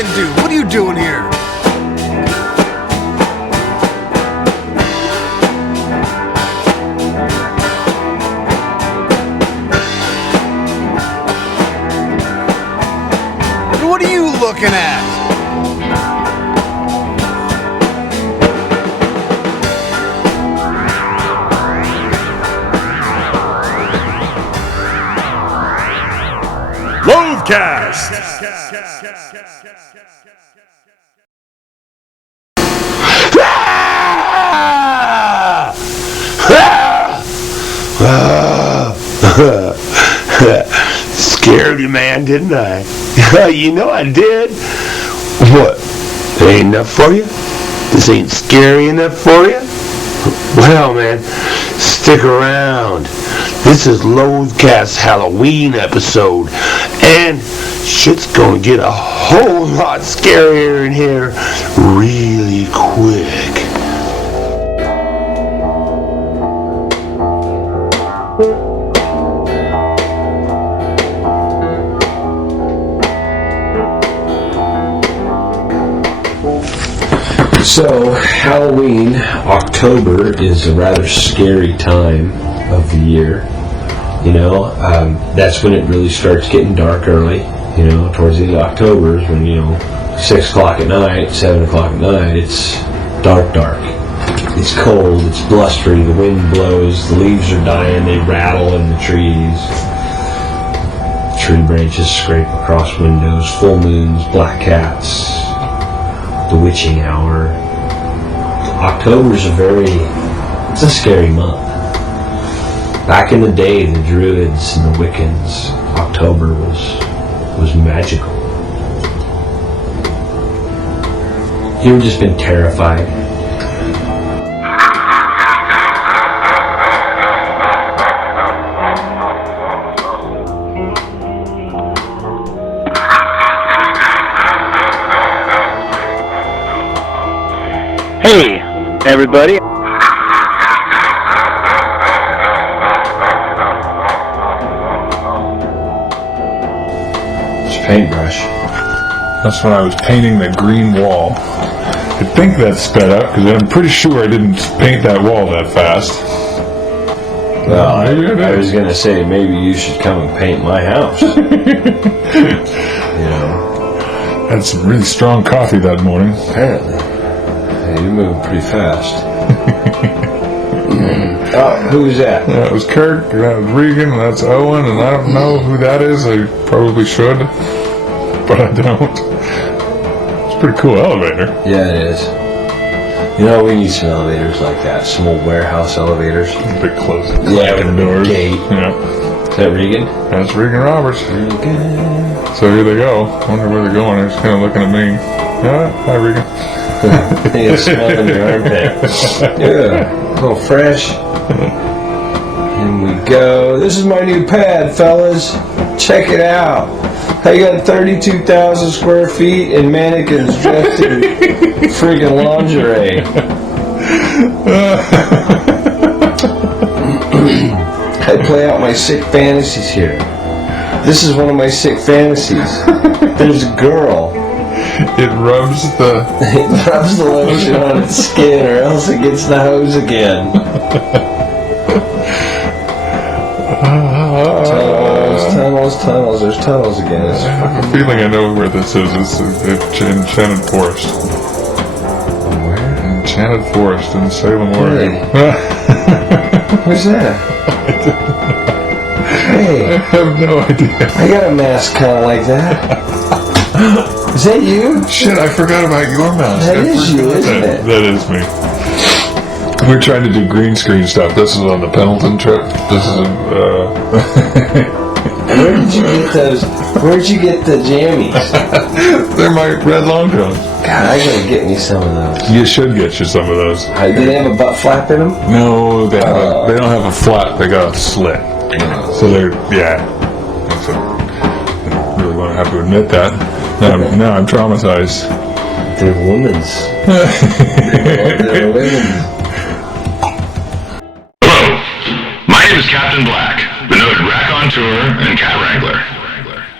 Captain Dude, what are you doing here? What are you looking at? Loadcast! Scared you, man, didn't I? You know I did. What? That ain't enough for you? This ain't scary enough for you? Well, man, stick around. This is Loadcast's Halloween episode, and shit's gonna get a whole lot scarier in here really quick. So, Halloween, October, is a rather scary time of the year. You know, that's when it really starts getting dark early. You know, towards the end of October is when, 6 o'clock at night, 7 o'clock at night, it's dark. It's cold, it's blustery, the wind blows, the leaves are dying, they rattle in the trees. Tree branches scrape across windows, full moons, black cats, the witching hour. October's it's a scary month. Back in the day, the Druids and the Wiccans, October was magical. You ever just been terrified? Hey, everybody. It's a paintbrush. That's when I was painting the green wall. I think that's sped up because I'm pretty sure I didn't paint that wall that fast. Well, Maybe I did. I was gonna say maybe you should come and paint my house. Had some really strong coffee that morning. Apparently. Yeah, you're moving pretty fast. Oh, who was that? That was Kirk, and that was Regan, and that's Owen, and I don't know who that is. I probably should, but I don't. It's a pretty cool elevator. Yeah, it is. We need some elevators like that. Some old warehouse elevators. Big closing, Yeah, clapping with a doors. gate. Yeah, Is that Regan? that's Regan Roberts. So here they go. Wonder where they're going. They're just kind of looking at me. Hi, Regan. You smell in your armpit. Yeah, a little fresh. In we go. This is my new pad, fellas. Check it out. I got 32,000 square feet and mannequins dressed in friggin' lingerie. I play out my sick fantasies here. This is one of my sick fantasies. There's a girl. It rubs the... It rubs the lotion on its skin or else it gets the hose again. Tunnels. There's tunnels again. I have a feeling I know where this is. It's Enchanted Forest. Where? Enchanted Forest in Salem, Oregon. Where's that? Hey, I have no idea. I got a mask kind of like that. Is that you? Shit, I forgot about your mask. That I is you, forgot isn't it? That is me. We're trying to do green screen stuff. This is on the Pendleton trip. This is Where did you get those? Where'd you get the jammies? they're my red long johns. God, I gotta get me some of those. You should get you some of those. Do they have a butt flap in them? No, they don't have a flap. They got a slit. So they're So, I really won't have to admit that. Now I'm traumatized. They're women's. They're women's. Hello, my name is Captain Black, the noted raconteur and cat wrangler.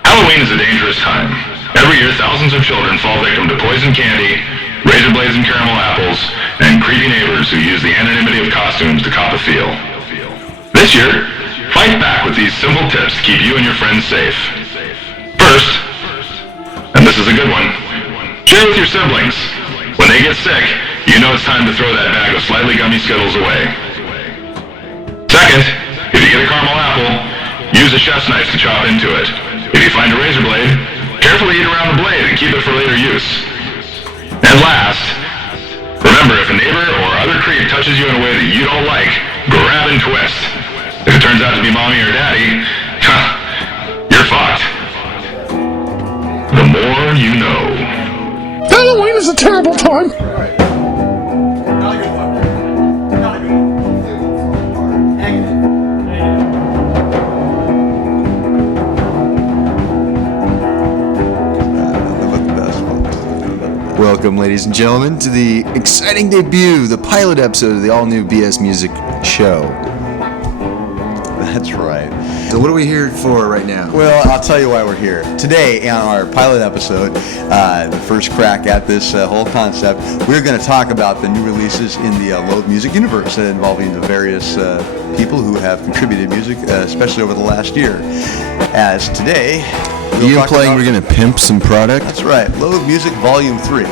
Halloween is a dangerous time. Every year, thousands of children fall victim to poison candy, razor blades and caramel apples, and creepy neighbors who use the anonymity of costumes to cop a feel. This year, fight back with these simple tips to keep you and your friends safe. First, and this is a good one, share with your siblings. When they get sick, you know it's time to throw that bag of slightly gummy Skittles away. Second, if you get a caramel apple, use a chef's knife to chop into it. If you find a razor blade, carefully eat around the blade and keep it for later use. And last, remember, if a neighbor or other creep touches you in a way that you don't like, grab and twist. If it turns out to be mommy or daddy, you're fucked. The more you know. Halloween is a terrible time. Welcome, ladies and gentlemen, to the exciting debut, the pilot episode of the all-new BS Music Show. That's right. So what are we here for right now? Well, I'll tell you why we're here. Today, on our pilot episode, the first crack at this whole concept, we're going to talk about the new releases in the Load Music universe involving the various people who have contributed music, especially over the last year. As today, You implying we're going to pimp some product? That's right. Load Music Volume 3.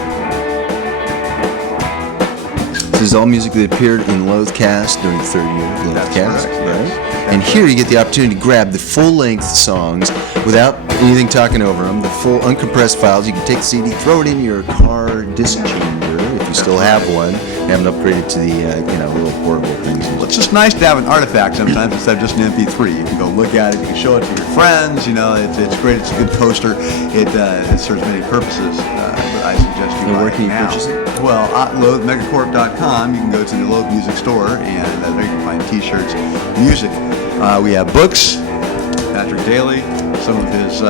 This is all music that appeared in Loathcast during the third year of That's Loathcast, correct, right? yes. And here you get the opportunity to grab the full-length songs without anything talking over them, the full uncompressed files. You can take the CD, throw it in your car disc chamber if you still have one. Haven't upgraded to the little portable things. Well, it's just nice to have an artifact sometimes instead of just an MP3. You can go look at it, you can show it to your friends. It's great. It's a good poster. It serves many purposes. But I suggest you And buy where can it you now. purchase it? Well, at loadmegacorp.com, you can go to the Load Music store, and there you can find T-shirts, music. We have books. Patrick Daly, some of his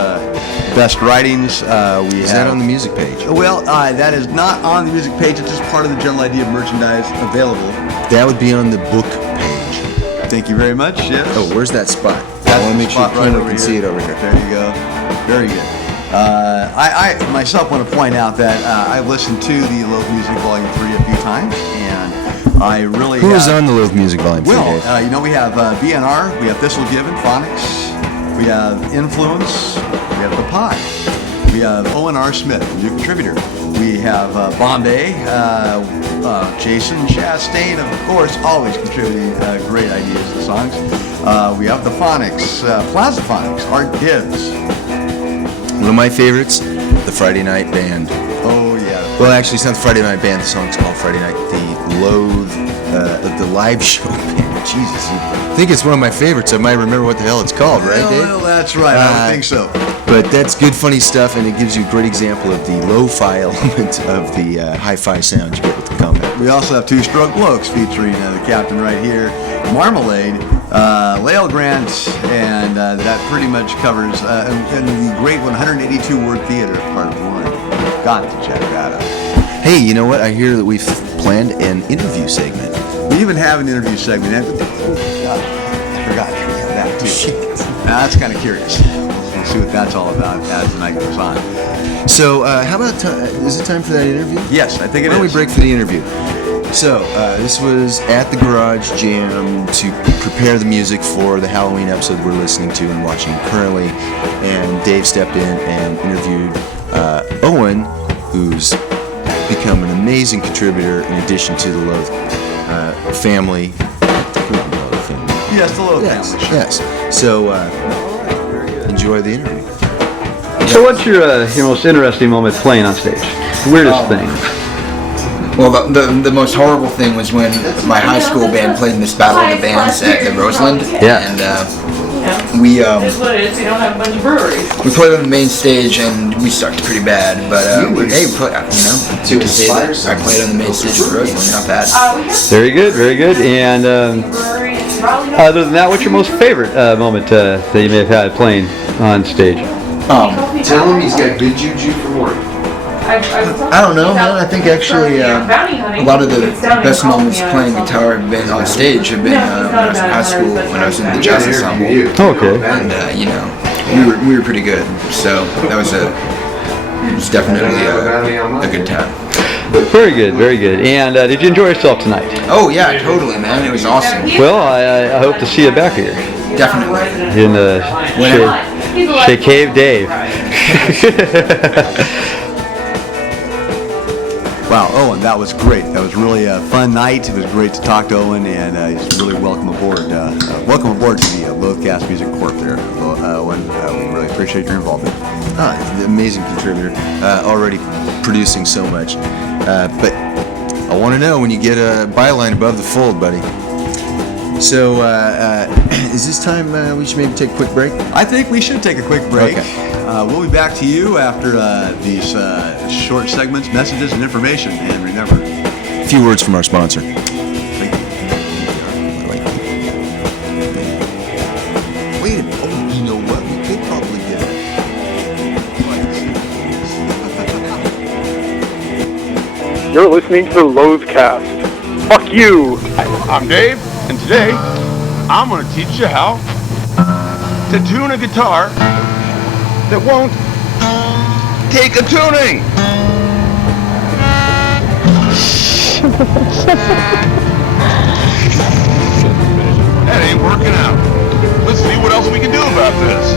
best writings. Is that on the music page? Well, that is not on the music page. It's just part of the general idea of merchandise available. That would be on the book page. Thank you very much. Yes. Oh, where's that spot? That's I want to the make sure spot right Clint over can here. see it over here. There you go. Very good. I myself want to point out that I've listened to the Load Music Volume 3 a few times, and I really Who is have, on the Loath Music Volume 3, Dave? Well, we have BNR, we have Thistlegiven, Phonics, we have Influence, we have The Pie, we have Owen R. Smith, new contributor. We have Bombay, Jason Chastain, of course, always contributing great ideas to songs. We have the Phonics, Plaza Phonics, Art Gibbs. One of my favorites, the Friday Night Band. Oh, yeah. Well, actually, it's not the Friday Night Band. The song's called Friday Night. The Loathe, the live show band. Jesus, I think it's one of my favorites. I might remember what the hell it's called, right, Dave? Well, that's right. I would think so. But that's good, funny stuff, and it gives you a great example of the lo-fi element of the hi-fi sound you get with the combat. We also have Two Stroke Blokes featuring the captain right here, Marmalade, Lael Grant, and that pretty much covers and the great 182-word theater part 1. Got to check that out. Hey, you know what? I hear that we've planned an interview segment. We even have an interview segment. I forgot we have that too. Now that's kind of curious. We'll see what that's all about as the night goes on. So, how about, is it time for that interview? Yes, I think it Why don't we is. break for the interview? So, this was at the Garage Jam to prepare the music for the Halloween episode we're listening to and watching currently. And Dave stepped in and interviewed Owen, who's become an amazing contributor in addition to the Loathe family. Loathe family. Yes, the little Yes, family. Sure. yes. So, enjoy the interview. So what's your most interesting moment playing on stage? Weirdest thing? Well, the most horrible thing was when my high school band played in this Battle of the Bands at the Roseland. Yeah. And we It's what it is. You don't have a bunch of breweries. we played on the main stage and we sucked pretty bad. But hey, you can say that I played on the main stage at the Roseland. Not bad. We have Very good, very good. And brewery in Raleigh. other than that, what's your most favorite moment that you may have had playing on stage? Tell him he's got good juju from work. I don't know, man. I think actually a lot of the best moments playing guitar have been on stage. Have been when I was in high school, when I was in the jazz ensemble. Okay. And we were pretty good. So that was definitely a good time. Very good, very good. And did you enjoy yourself tonight? Oh yeah, totally, man. It was awesome. Well, I hope to see you back here Definitely. in Shea Cave Dave. Wow, Owen, that was great. That was really a fun night. It was great to talk to Owen, and he's really welcome aboard. Welcome aboard to the Loathcast Music Corp there, Owen. We really appreciate your involvement. He's an amazing contributor, already producing so much. But I want to know when you get a byline above the fold, buddy. So, is this time we should maybe take a quick break? I think we should take a quick break. Okay. We'll be back to you after these short segments, messages, and information. And remember, A few words from our sponsor. wait, oh, you know what? We could probably get it. You're listening to the Loathcast. Fuck you! I'm Dave, and today I'm gonna teach you how to tune a guitar that won't take a tuning. That ain't working out. Let's see what else we can do about this.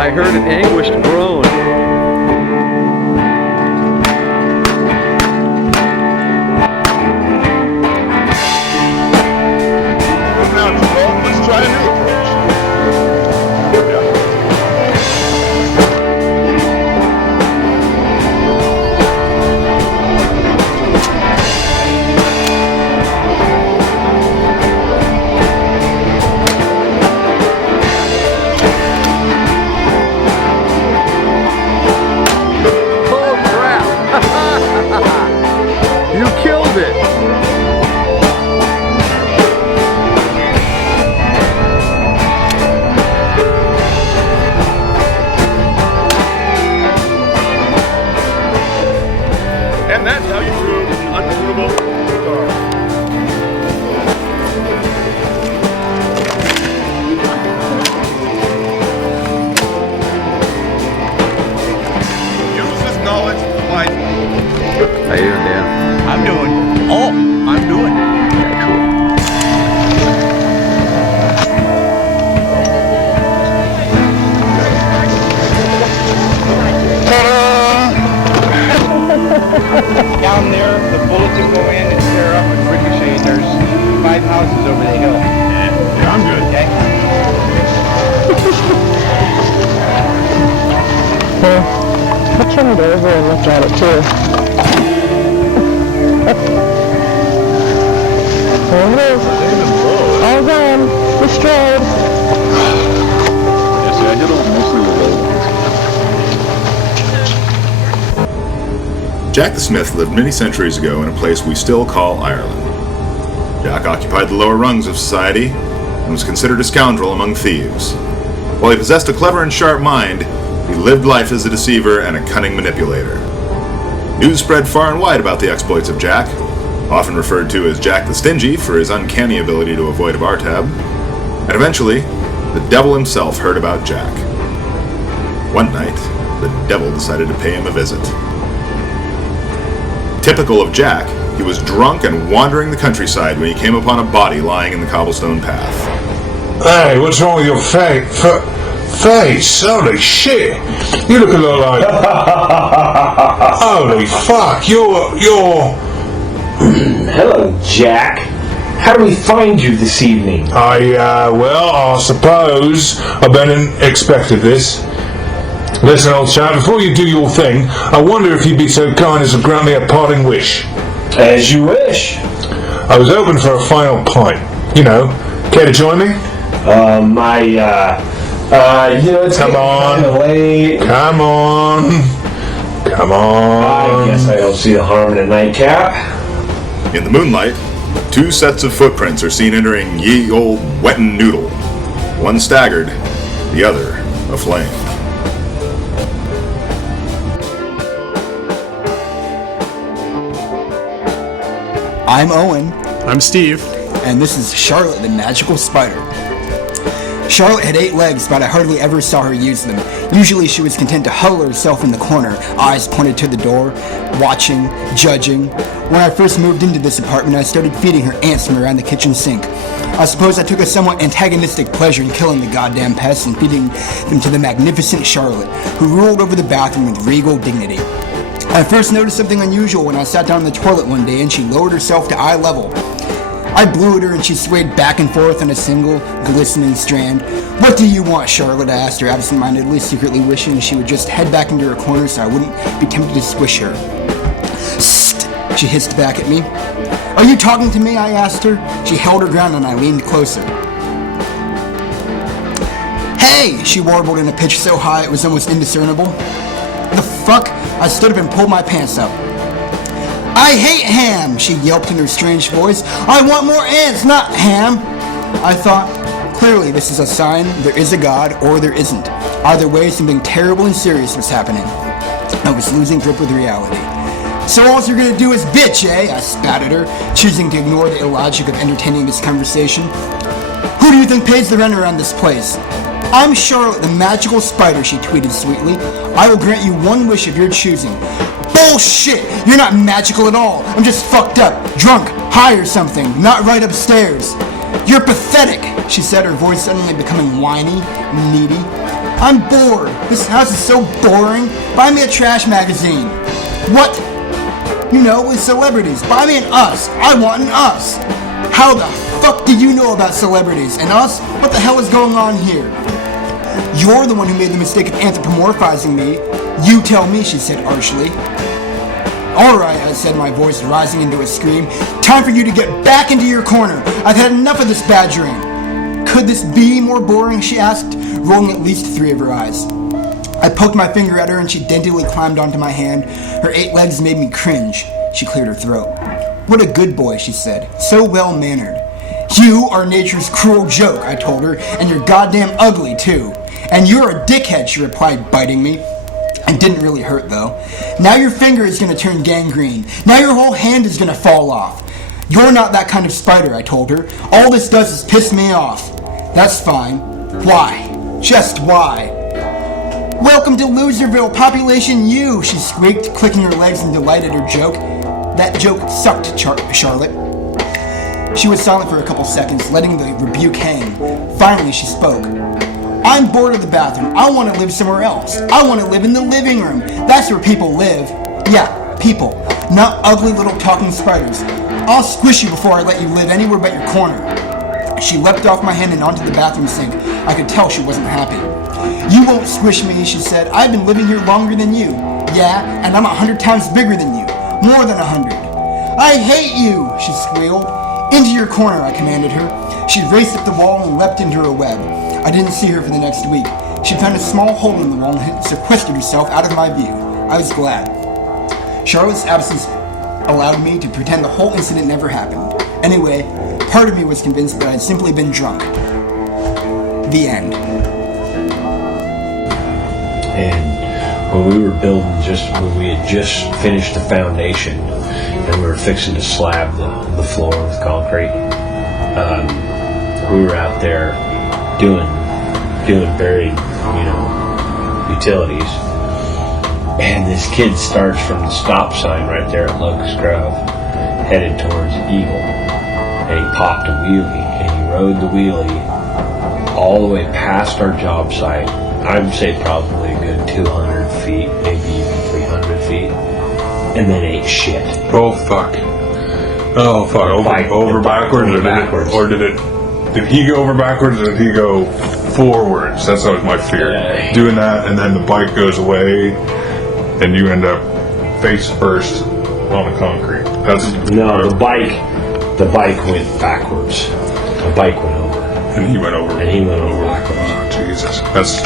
I heard an anguished groan. Now, Jerome, let's try a new approach. Oh crap! You killed it! And that's how you tune an untunable guitar. Use this knowledge wisely. How you doing, Dan? I'm doing. Oh, I'm doing. Down there, the bullets will go in and tear up and ricochet. There's 5 houses over the hill. Yeah, I'm good. Okay? I turned over and looked at it too. There it is. All gone. Destroyed. Yeah, see, I did mostly with Jack the Smith lived many centuries ago in a place we still call Ireland. Jack occupied the lower rungs of society and was considered a scoundrel among thieves. While he possessed a clever and sharp mind, he lived life as a deceiver and a cunning manipulator. News spread far and wide about the exploits of Jack, often referred to as Jack the Stingy for his uncanny ability to avoid a bar tab, and eventually, the devil himself heard about Jack. One night, the devil decided to pay him a visit. Typical of Jack, he was drunk and wandering the countryside when he came upon a body lying in the cobblestone path. Hey, what's wrong with your face? Holy shit! You look a lot like... Holy fuck! You're... Hello, Jack. How do we find you this evening? Well, I suppose I didn't expect this. Listen, old chap, before you do your thing, I wonder if you'd be so kind as to grant me a parting wish. As you wish. I was hoping for a final pint. You know, care to join me? It's Come on. kinda late. Come on. I guess I don't see the harm in a nightcap. In the moonlight, two sets of footprints are seen entering Ye Old Wettin' Noodle. One staggered, the other aflame. I'm Owen. I'm Steve. And this is Charlotte the Magical Spider. Charlotte had 8 legs, but I hardly ever saw her use them. Usually she was content to huddle herself in the corner, eyes pointed to the door, watching, judging. When I first moved into this apartment, I started feeding her ants from around the kitchen sink. I suppose I took a somewhat antagonistic pleasure in killing the goddamn pests and feeding them to the magnificent Charlotte, who ruled over the bathroom with regal dignity. I first noticed something unusual when I sat down in the toilet one day and she lowered herself to eye level. I blew at her and she swayed back and forth on a single, glistening strand. "What do you want, Charlotte?" I asked her absentmindedly, secretly wishing she would just head back into her corner so I wouldn't be tempted to squish her. "Sst," she hissed back at me. "Are you talking to me?" I asked her. She held her ground and I leaned closer. "Hey," she warbled in a pitch so high it was almost indiscernible. "The fuck?" I stood up and pulled my pants up. "I hate ham," she yelped in her strange voice. "I want more ants, not ham." I thought, clearly this is a sign there is a God or there isn't. Either way, something terrible and serious was happening. I was losing grip with reality. "So all you're gonna do is bitch, eh?" I spat at her, choosing to ignore the illogic of entertaining this conversation. "Who do you think pays the rent around this place?" "I'm Charlotte the Magical Spider," she tweeted sweetly. "I will grant you one wish of your choosing." "Bullshit! You're not magical at all. I'm just fucked up, drunk, high or something, not right upstairs." "You're pathetic," she said, her voice suddenly becoming whiny, needy. "I'm bored. This house is so boring. Buy me a trash magazine." "What?" "You know, with celebrities. Buy me an Us. I want an Us." "How the fuck do you know about celebrities? And Us? What the hell is going on here?" "You're the one who made the mistake of anthropomorphizing me. You tell me," she said harshly. "Alright," I said, my voice rising into a scream. "Time for you to get back into your corner. I've had enough of this badgering." "Could this be more boring?" she asked, rolling at least 3 of her eyes. I poked my finger at her and she daintily climbed onto my hand. Her 8 legs made me cringe. She cleared her throat. "What a good boy," she said. "So well-mannered." "You are nature's cruel joke," I told her, "and you're goddamn ugly, too." "And you're a dickhead," she replied, biting me. It didn't really hurt, though. "Now your finger is gonna turn gangrene. Now your whole hand is gonna fall off." "You're not that kind of spider," I told her. "All this does is piss me off." "That's fine." "Why? Just why?" "Welcome to Loserville, population U," she squeaked, clicking her legs in delight at her joke. That joke sucked, Charlotte. She was silent for a couple seconds, letting the rebuke hang. Finally, she spoke. "I'm bored of the bathroom. I want to live somewhere else. I want to live in the living room. That's where people live." "Yeah, people. Not ugly little talking spiders. I'll squish you before I let you live anywhere but your corner." She leapt off my hand and onto the bathroom sink. I could tell she wasn't happy. "You won't squish me," she said. "I've been living here longer than you." "Yeah, and I'm 100 times bigger than you. More than 100. "I hate you," she squealed. "Into your corner," I commanded her. She raced up the wall and leapt into her web. I didn't see her for the next week. She found a small hole in the wall and had sequestered herself out of my view. I was glad. Charlotte's absence allowed me to pretend the whole incident never happened. Anyway, part of me was convinced that I'd simply been drunk. The end. And when we were building, when we had just finished the foundation and we were fixing to slab the floor with concrete, we were out there doing buried, utilities. And this kid starts from the stop sign right there at Locust Grove, headed towards Eagle. And he popped a wheelie, and he rode the wheelie all the way past our job site. I would say probably a good 200 feet, maybe even 300 feet, and then ate shit. Oh fuck! Oh fuck! Over backwards, did he go over backwards, or did he go forwards? That's always my fear. Doing that, and then the bike goes away, and you end up face first on the concrete. The bike went backwards. The bike went over. And he went over. And he went over backwards. Oh, Jesus. That's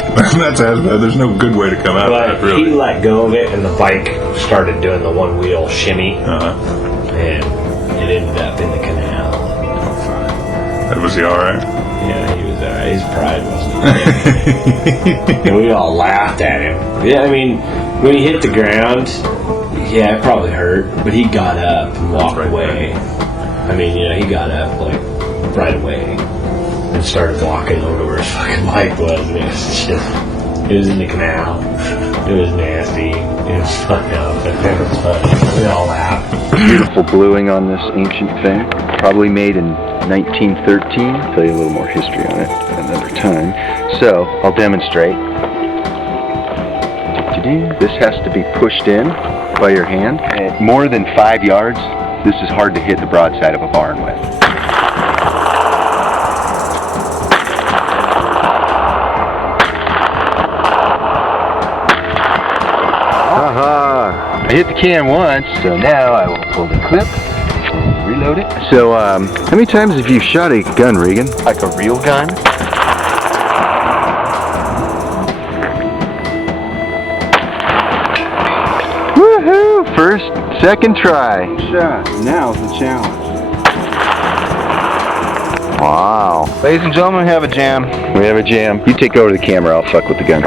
as bad. There's no good way to come out of that, really. He let go of it, and the bike started doing the one wheel shimmy. And it ended up in the canal. Was he alright? Yeah, he was alright. His pride wasn't. And we all laughed at him. Yeah, I mean, when he hit the ground, yeah, it probably hurt, but he got up and walked away. I mean, he got up like right away and started walking over to where his fucking bike was. And it was in the canal. It was nasty. It was fucked up. It was funny. We all laughed. Beautiful bluing on this ancient thing. Probably made in 1913. I'll tell you a little more history on it at another time. So, I'll demonstrate. This has to be pushed in by your hand. At more than 5 yards, this is hard to hit the broadside of a barn with. I hit the can once, so now I will pull the clip, reload it. So, how many times have you shot a gun, Regan? Like a real gun? Woohoo! First, second try. Shot. Now's the challenge. Wow. Ladies and gentlemen, we have a jam. We have a jam. You take over the camera, I'll fuck with the gun.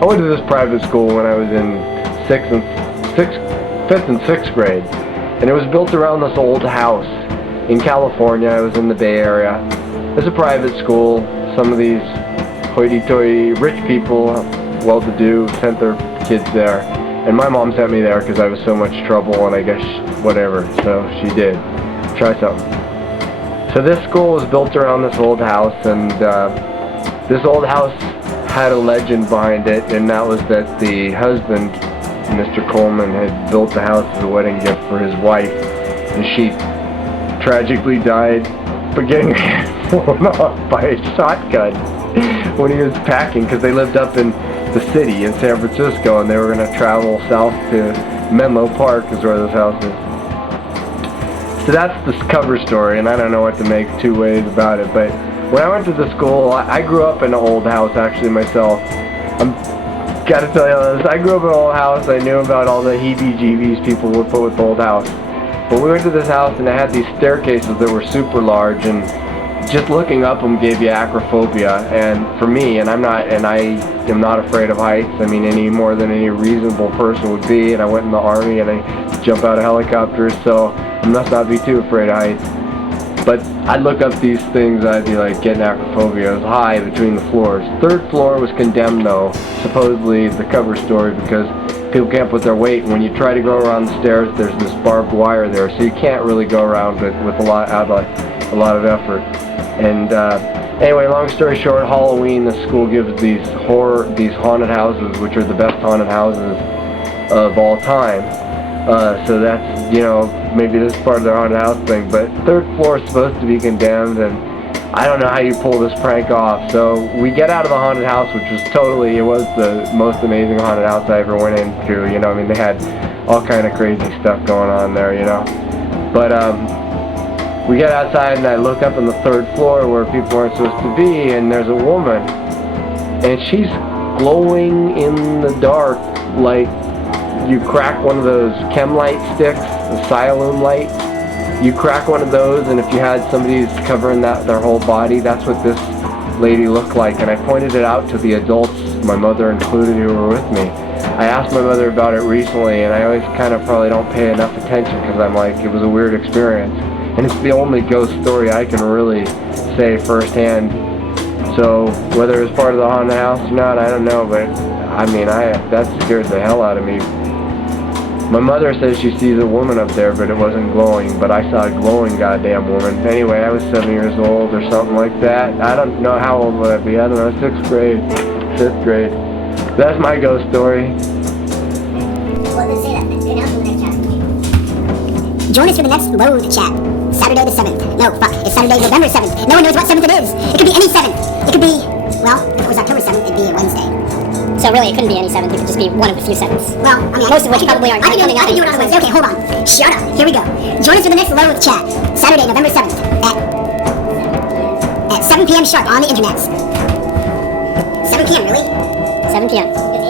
I went to this private school when I was in 5th and 6th grade, and it was built around this old house in California. I was in the Bay Area. It's a private school. Some of these hoity-toity rich people, well-to-do, sent their kids there, and my mom sent me there because I was so much trouble, and I guess whatever, so she did. Try something. So this school was built around this old house, and this old house had a legend behind it, and that was that the husband, Mr. Coleman, had built the house as a wedding gift for his wife, and she tragically died for getting blown off by a shotgun when he was packing, because they lived up in the city in San Francisco, and they were going to travel south to Menlo Park is where this house is. So that's the cover story, and I don't know what to make two ways about it, but when I went to the school, I grew up in an old house actually myself. Gotta tell you this, I grew up in an old house. I knew about all the heebie-jeebies people would put with the old house. But we went to this house and it had these staircases that were super large, and just looking up them gave you acrophobia. And for me, and I am not afraid of heights, I mean any more than any reasonable person would be, and I went in the Army and I jump out of helicopters, so I must not be too afraid of heights. But I'd look up these things, I'd be like getting acrophobia. It was high between the floors. 3rd floor was condemned though, supposedly the cover story, because people can't put their weight. When you try to go around the stairs, there's this barbed wire there, so you can't really go around it with a lot of effort. And anyway, long story short, Halloween, the school gives these haunted houses, which are the best haunted houses of all time. So that's, maybe this is part of their haunted house thing, but 3rd floor is supposed to be condemned, and I don't know how you pull this prank off. So we get out of the haunted house, which was it was the most amazing haunted house I ever went into, they had all kind of crazy stuff going on there, But we get outside and I look up on the 3rd floor where people aren't supposed to be, and there's a woman, and she's glowing in the dark like you crack one of those chem light sticks, the Siloon light. You crack one of those, and if you had somebody who's covering their whole body, that's what this lady looked like. And I pointed it out to the adults, my mother included, who were with me. I asked my mother about it recently, and I always kind of probably don't pay enough attention because I'm like, it was a weird experience. And it's the only ghost story I can really say firsthand. So whether it's part of the haunted house or not, I don't know, but that scared the hell out of me. My mother says she sees a woman up there, but it wasn't glowing, but I saw a glowing goddamn woman. Anyway, I was 7 years old or something like that. I don't know how old would I be. I don't know, 6th grade, 5th grade. That's my ghost story. Join us for the next Load Chat. Saturday the 7th. No, fuck. It's Saturday, November 7th. No one knows what 7th it is. It could be any 7th. It could be, well, if it was October 7th, it'd be a Wednesday. So really, it couldn't be any 7th. It could just be one of a few 7ths. Well, I mean, most of which probably aren't coming out. I can do it on a Wednesday. Okay, hold on. Shut up. Here we go. Join us for the next Loathe Chat, Saturday, November 7th at 7 p.m. sharp on the internet. 7 p.m. Really? 7 p.m.